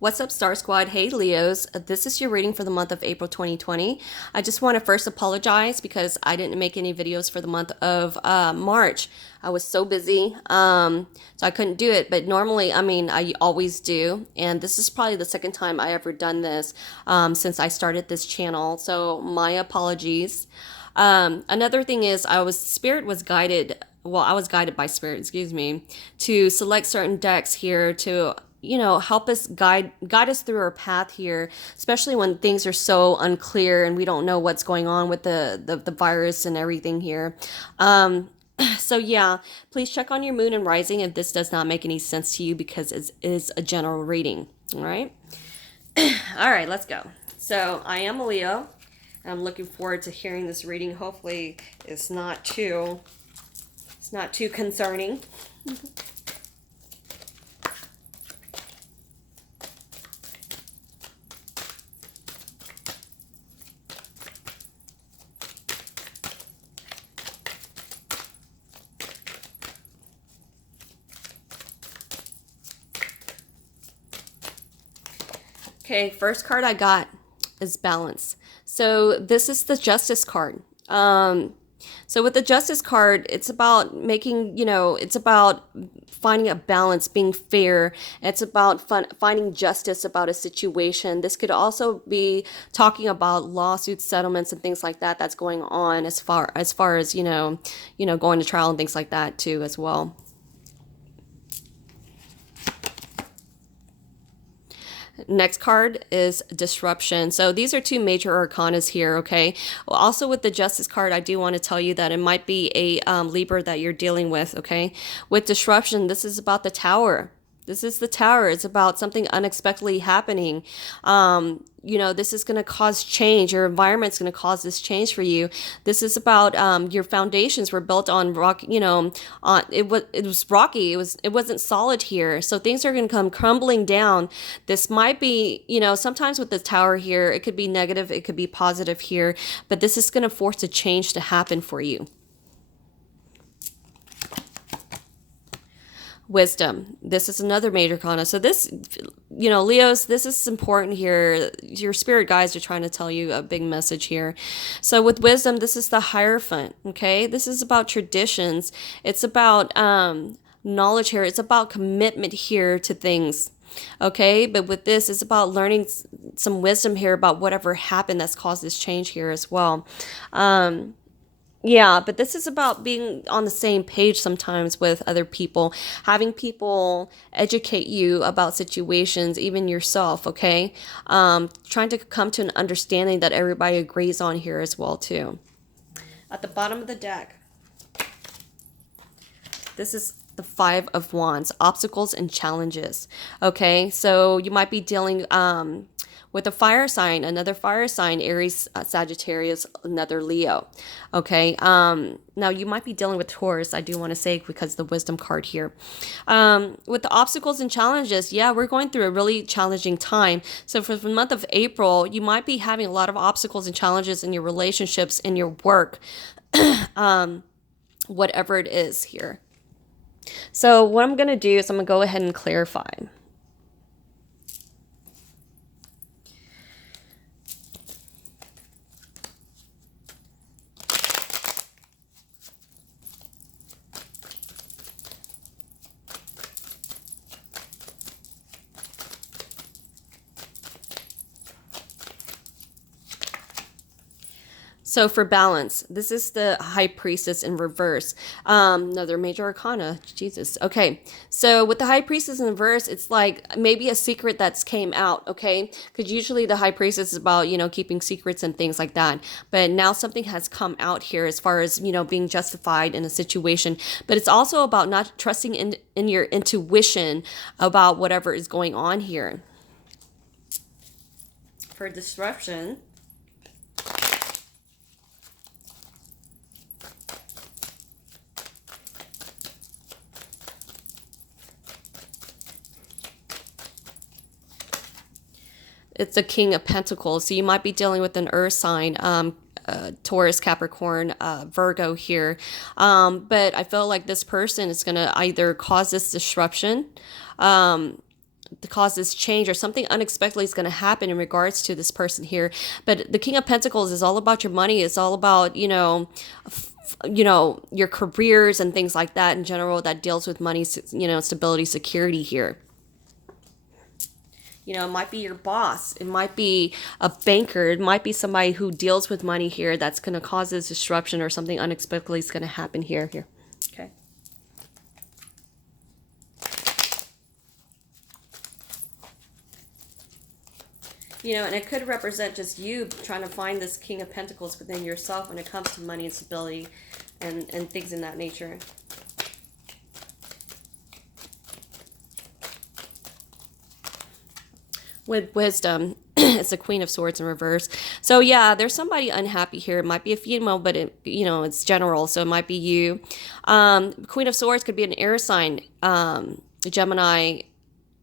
What's up, Star Squad? Hey, Leos. This is your reading for the month of April 2020. I just want to first apologize because I didn't make any videos for the month of March. I was so busy, so I couldn't do it. But normally, I always do. And this is probably the second time I ever done this since I started this channel. So my apologies. Another thing is Spirit was guided. Well, I was guided by Spirit, excuse me, to select certain decks here to help us guide us through our path here, especially when things are so unclear and we don't know what's going on with the virus and everything here. So yeah, please check on your moon and rising if this does not make any sense to you, because it is a general reading. All right. All right, let's go. So I am a Leo. I'm looking forward to hearing this reading. Hopefully it's not too concerning. Okay, first card I got is balance. So this is the Justice card. So with the Justice card, it's about making, it's about finding a balance, being fair. It's about finding justice about a situation. This could also be talking about lawsuits, settlements, and things like that that's going on as far as going to trial and things like that too as well. Next card is disruption. So these are two major arcanas here, okay? Well, also with the Justice card, I do want to tell you that it might be a Libra that you're dealing with, okay? With disruption, this is about the Tower. This is the Tower. It's about something unexpectedly happening. This is going to cause change. Your environment's going to cause this change for you. This is about your foundations were built on rock. It was rocky. It wasn't solid here. So things are going to come crumbling down. This might be, sometimes with the Tower here, it could be negative, it could be positive here, but this is going to force a change to happen for you. Wisdom. This is another major arcana. So this, Leos, this is important here. Your spirit guides are trying to tell you a big message here. So with wisdom, this is the Hierophant, okay? This is about traditions. It's about knowledge here. It's about commitment here to things. Okay, but with this, it's about learning some wisdom here about whatever happened that's caused this change here as well. Yeah, but this is about being on the same page sometimes with other people, having people educate you about situations, even yourself, okay? Trying to come to an understanding that everybody agrees on here as well, too. At the bottom of the deck, this is the Five of Wands, obstacles and challenges, okay? So you might be dealing with a fire sign, another fire sign, Aries, Sagittarius, another Leo. Okay. Now you might be dealing with Taurus, I do want to say, because the wisdom card here. With the obstacles and challenges, yeah, we're going through a really challenging time. So for the month of April, you might be having a lot of obstacles and challenges in your relationships, in your work, whatever it is here. So what I'm going to do is I'm going to go ahead and clarify. So for balance, this is the High Priestess in reverse. Another major arcana. Jesus. Okay. So with the High Priestess in reverse, it's like maybe a secret that's came out, okay? Because usually the High Priestess is about, keeping secrets and things like that. But now something has come out here as far as, being justified in a situation. But it's also about not trusting in your intuition about whatever is going on here. For disruption, it's a King of Pentacles. So you might be dealing with an earth sign, Taurus, Capricorn, Virgo here. But I feel like this person is going to either cause this disruption, to cause this change, or something unexpectedly is going to happen in regards to this person here. But the King of Pentacles is all about your money. It's all about, your careers and things like that in general, that deals with money, stability, security here. It might be your boss. It might be a banker. It might be somebody who deals with money here that's going to cause this disruption, or something unexpectedly is going to happen here. Okay. And it could represent just you trying to find this King of Pentacles within yourself when it comes to money and stability and things in that nature. With Wisdom, it's the Queen of Swords in reverse. So yeah, there's somebody unhappy here. It might be a female, but it's general, so it might be you. Queen of Swords could be an air sign, Gemini,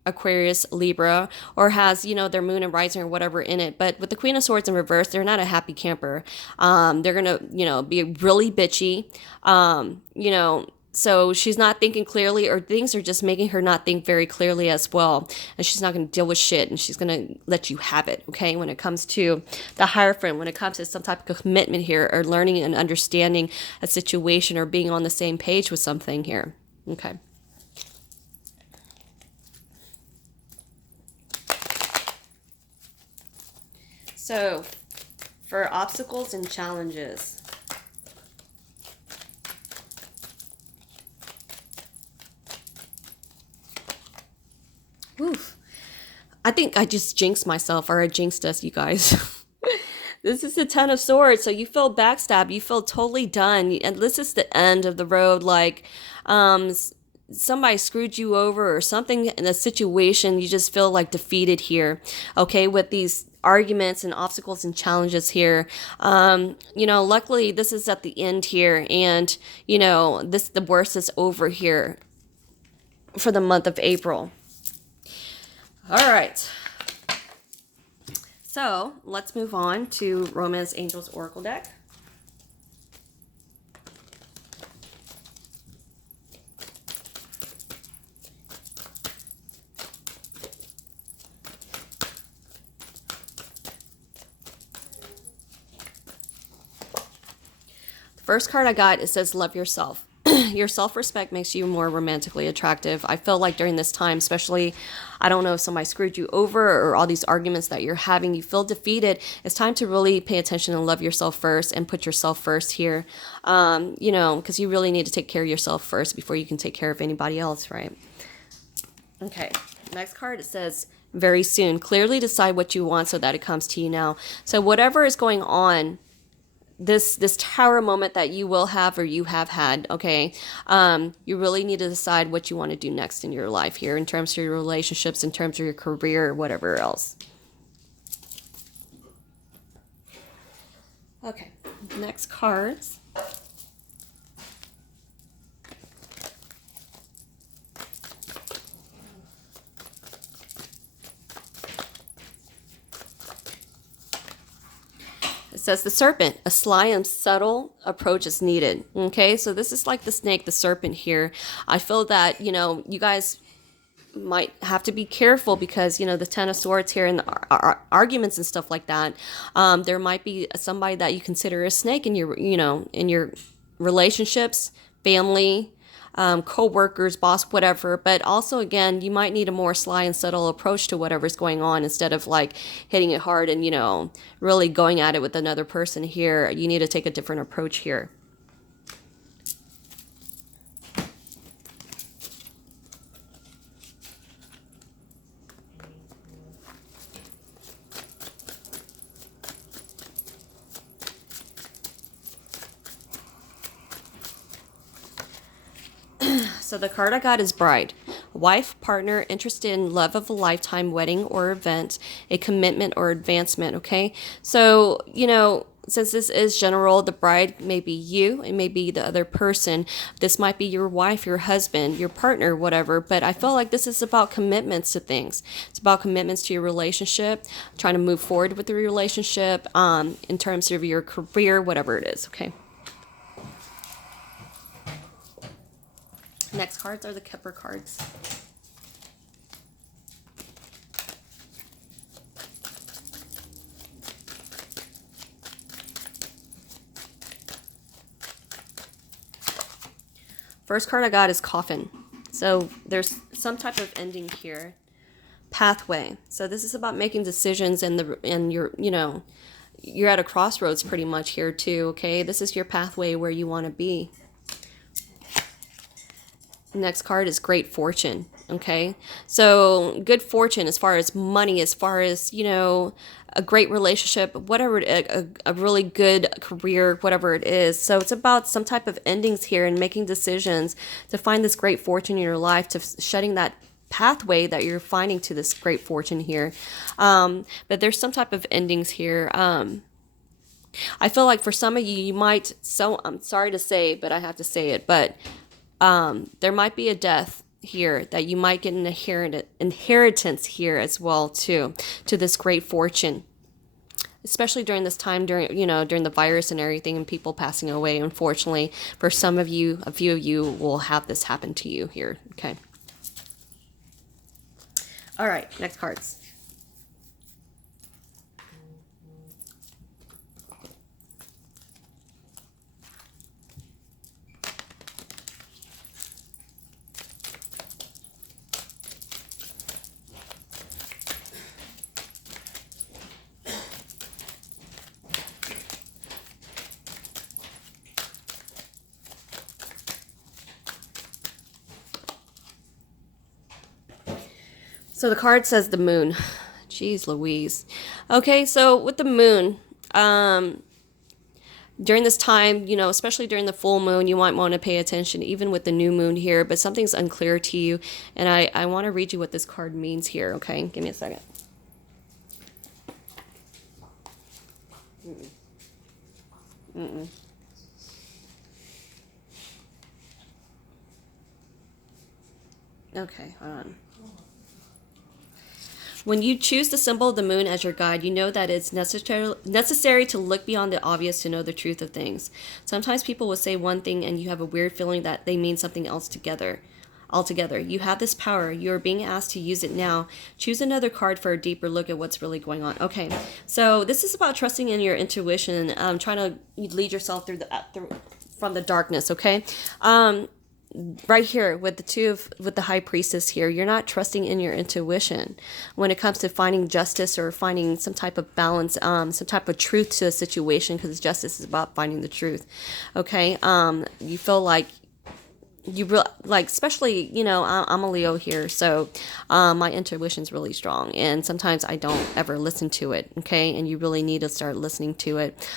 Aquarius, Libra, or has, their moon and rising or whatever in it. But with the Queen of Swords in reverse, they're not a happy camper. They're gonna, be really bitchy. So she's not thinking clearly, or things are just making her not think very clearly as well. And she's not going to deal with shit, and she's going to let you have it, okay? When it comes to the Hierophant, when it comes to some type of commitment here, or learning and understanding a situation, or being on the same page with something here, okay? So, for obstacles and challenges. Oof. I think I just jinxed myself, or I jinxed us, you guys. This is the Ten of Swords, so you feel backstabbed. You feel totally done. And this is the end of the road. Like, somebody screwed you over, or something in a situation. You just feel like defeated here, okay, with these arguments and obstacles and challenges here. Luckily, this is at the end here. And, the worst is over here for the month of April. All right, so let's move on to Romance Angels Oracle deck. The first card I got, it says love yourself. Your self-respect makes you more romantically attractive. I feel like during this time, especially, I don't know if somebody screwed you over, or all these arguments that you're having, you feel defeated. It's time to really pay attention and love yourself first, and put yourself first here. Because you really need to take care of yourself first before you can take care of anybody else, right? Okay, next card, it says very soon. Clearly decide what you want so that it comes to you now. So whatever is going on, this tower moment that you will have, or you have had, okay, you really need to decide what you want to do next in your life here, in terms of your relationships, in terms of your career, or whatever else. Okay, next cards. It says the serpent, a sly and subtle approach is needed. Okay, so this is like the snake, the serpent here. I feel that, you guys might have to be careful, because, the Ten of Swords here, and the arguments and stuff like that. There might be somebody that you consider a snake in your, in your relationships, family, co-workers, boss, whatever. But also, again, you might need a more sly and subtle approach to whatever's going on, instead of like hitting it hard and, really going at it with another person here. You need to take a different approach here. So the card I got is Bride. Wife, partner, interested in love of a lifetime, wedding or event, a commitment or advancement, okay? So, since this is general, the bride may be you, it may be the other person. This might be your wife, your husband, your partner, whatever. But I feel like this is about commitments to things. It's about commitments to your relationship, trying to move forward with the relationship, in terms of your career, whatever it is, okay? Next cards are the Kepler cards. First card I got is coffin. So there's some type of ending here. Pathway. So this is about making decisions, and you're, you know, you're at a crossroads pretty much here too, okay? This is your pathway where you want to be. Next card is great fortune, okay? So good fortune as far as money, as far as, you know, a great relationship, whatever, a really good career, whatever it is. So it's about some type of endings here and making decisions to find this great fortune in your life, to shedding that pathway that you're finding to this great fortune here. But there's some type of endings here. I feel like for some of you, you might, so I'm sorry to say, but I have to say it, but there might be a death here that you might get an inheritance here as well too, to this great fortune, especially during this time, during, you know, during the virus and everything and people passing away. Unfortunately, for some of you, a few of you will have this happen to you here. Okay. All right, next cards. So the card says the moon. Jeez Louise. Okay, so with the moon, during this time, you know, especially during the full moon, you might want to pay attention, even with the new moon here, but something's unclear to you. And I want to read you what this card means here, okay? Give me a second. Okay, hold on. When you choose the symbol of the moon as your guide, you know that it's necessary to look beyond the obvious to know the truth of things. Sometimes people will say one thing and you have a weird feeling that they mean something else altogether. You have this power. You are being asked to use it now. Choose another card for a deeper look at what's really going on. Okay, so this is about trusting in your intuition, trying to lead yourself through from the darkness, okay? Right here with the high priestess here, you're not trusting in your intuition when it comes to finding justice or finding some type of balance, some type of truth to a situation, because justice is about finding the truth. Okay, you feel like especially, you know, I'm a Leo here, so my intuition's really strong, and sometimes I don't ever listen to it. Okay, and you really need to start listening to it.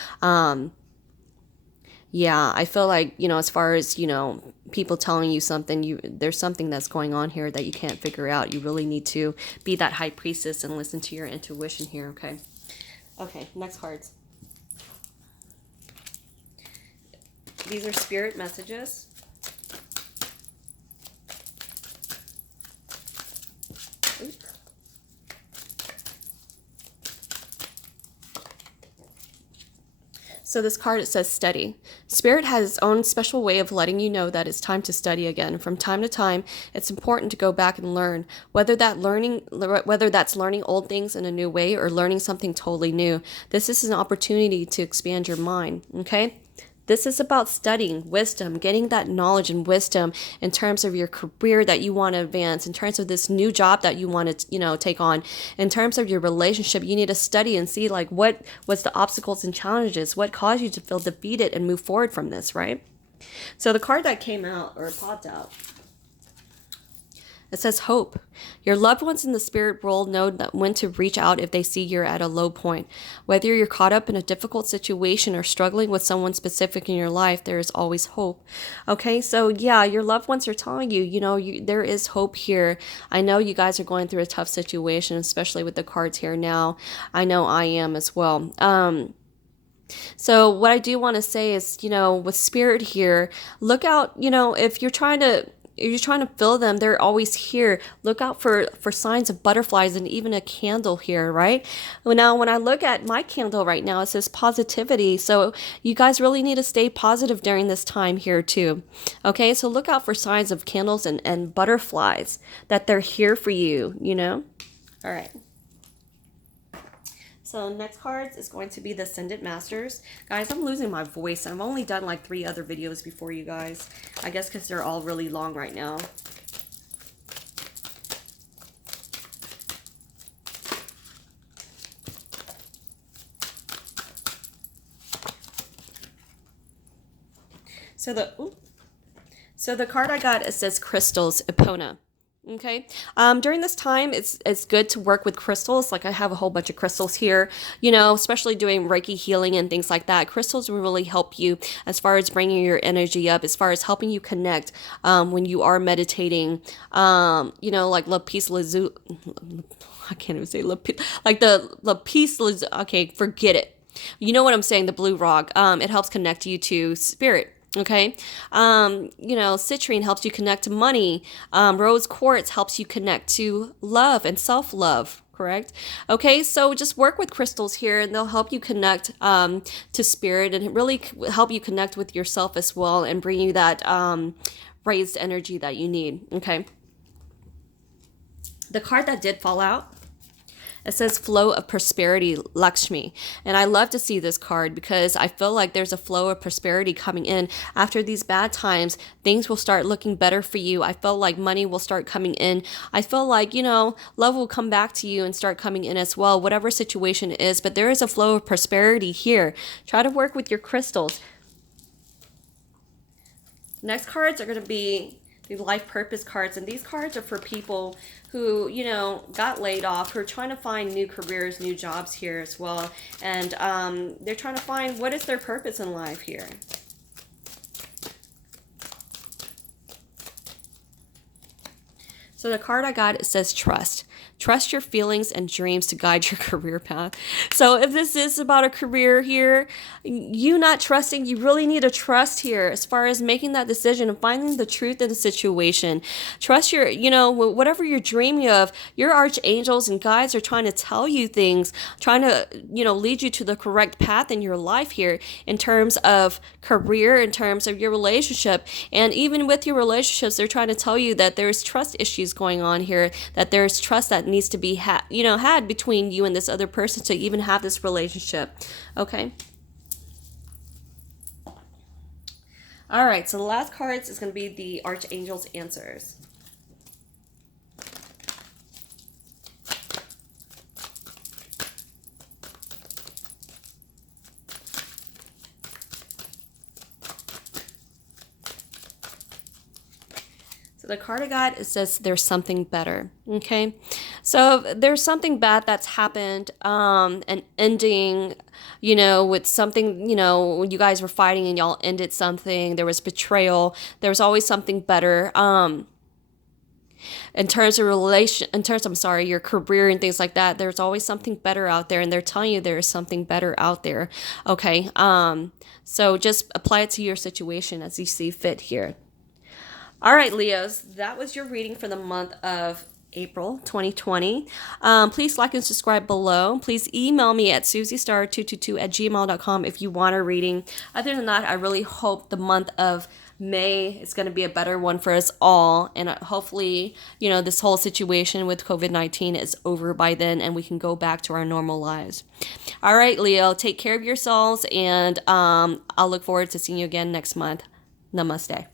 Yeah, I feel like, you know, as far as, you know, people telling you something, there's something that's going on here that you can't figure out. You really need to be that high priestess and listen to your intuition here, okay? Okay, next cards. These are spirit messages. Oops. So this card, it says study. Spirit has its own special way of letting you know that it's time to study again. From time to time, it's important to go back and learn, whether that's learning old things in a new way or learning something totally new. This is an opportunity to expand your mind, okay? This is about studying wisdom, getting that knowledge and wisdom in terms of your career that you want to advance, in terms of this new job that you want to, you know, take on, in terms of your relationship. You need to study and see like what was the obstacles and challenges, what caused you to feel defeated, and move forward from this, right? So the card that came out or popped out, it says hope. Your loved ones in the spirit world know that when to reach out if they see you're at a low point. Whether you're caught up in a difficult situation or struggling with someone specific in your life, there is always hope. Okay, so yeah, your loved ones are telling you, you know, there is hope here. I know you guys are going through a tough situation, especially with the cards here now. I know I am as well. So what I do want to say is, you know, with spirit here, look out, you know, if you're trying to feel them, they're always here. Look out for signs of butterflies and even a candle here, right? Well, now, when I look at my candle right now, it says positivity. So you guys really need to stay positive during this time here too. Okay, so look out for signs of candles and butterflies, that they're here for you, you know? All right. So next cards is going to be the Ascendant Masters. Guys, I'm losing my voice. I've only done like 3 other videos before you guys. I guess because they're all really long right now. So the card I got, it says Crystals, Epona. Okay. During this time, it's good to work with crystals. Like I have a whole bunch of crystals here, you know, especially doing Reiki healing and things like that. Crystals will really help you as far as bringing your energy up, as far as helping you connect when you are meditating. You know, like lapis lazuli. I can't even say lapis. Like the lapis lazuli. Okay, forget it. You know what I'm saying? The blue rock. It helps connect you to spirit. Okay. You know, citrine helps you connect to money. Rose quartz helps you connect to love and self-love. Correct. Okay. So just work with crystals here and they'll help you connect, to spirit and really help you connect with yourself as well and bring you that, raised energy that you need. Okay. The card that did fall out, it says Flow of Prosperity, Lakshmi. And I love to see this card because I feel like there's a flow of prosperity coming in. After these bad times, things will start looking better for you. I feel like money will start coming in. I feel like, you know, love will come back to you and start coming in as well, whatever situation it is. But there is a flow of prosperity here. Try to work with your crystals. Next cards are going to be the life purpose cards, and these cards are for people who, you know, got laid off, who are trying to find new careers, new jobs here as well, and they're trying to find what is their purpose in life here. So the card I got, it says trust. Trust your feelings and dreams to guide your career path. So if this is about a career here, you not trusting, you really need to trust here as far as making that decision and finding the truth in the situation. Trust your, you know, whatever you're dreaming of, your archangels and guides are trying to tell you things, trying to, you know, lead you to the correct path in your life here in terms of career, in terms of your relationship. And even with your relationships, they're trying to tell you that there's trust issues going on here, that there's trust that needs to be had between you and this other person to even have this relationship. Okay. All right, so the last cards is going to be the Archangel's Answers. The card I got, it says there's something better. Okay, so there's something bad that's happened, an ending, you know, with something, you know, when you guys were fighting and y'all ended something, there was betrayal, there was always something better. In terms of your career and things like that, there's always something better out there, and they're telling you there is something better out there. Okay, so just apply it to your situation as you see fit here. All right, Leos, that was your reading for the month of April 2020. Please like and subscribe below. Please email me at susiestar222@gmail.com if you want a reading. Other than that, I really hope the month of May is going to be a better one for us all. And hopefully, you know, this whole situation with COVID-19 is over by then and we can go back to our normal lives. All right, Leo, take care of yourselves, and I'll look forward to seeing you again next month. Namaste.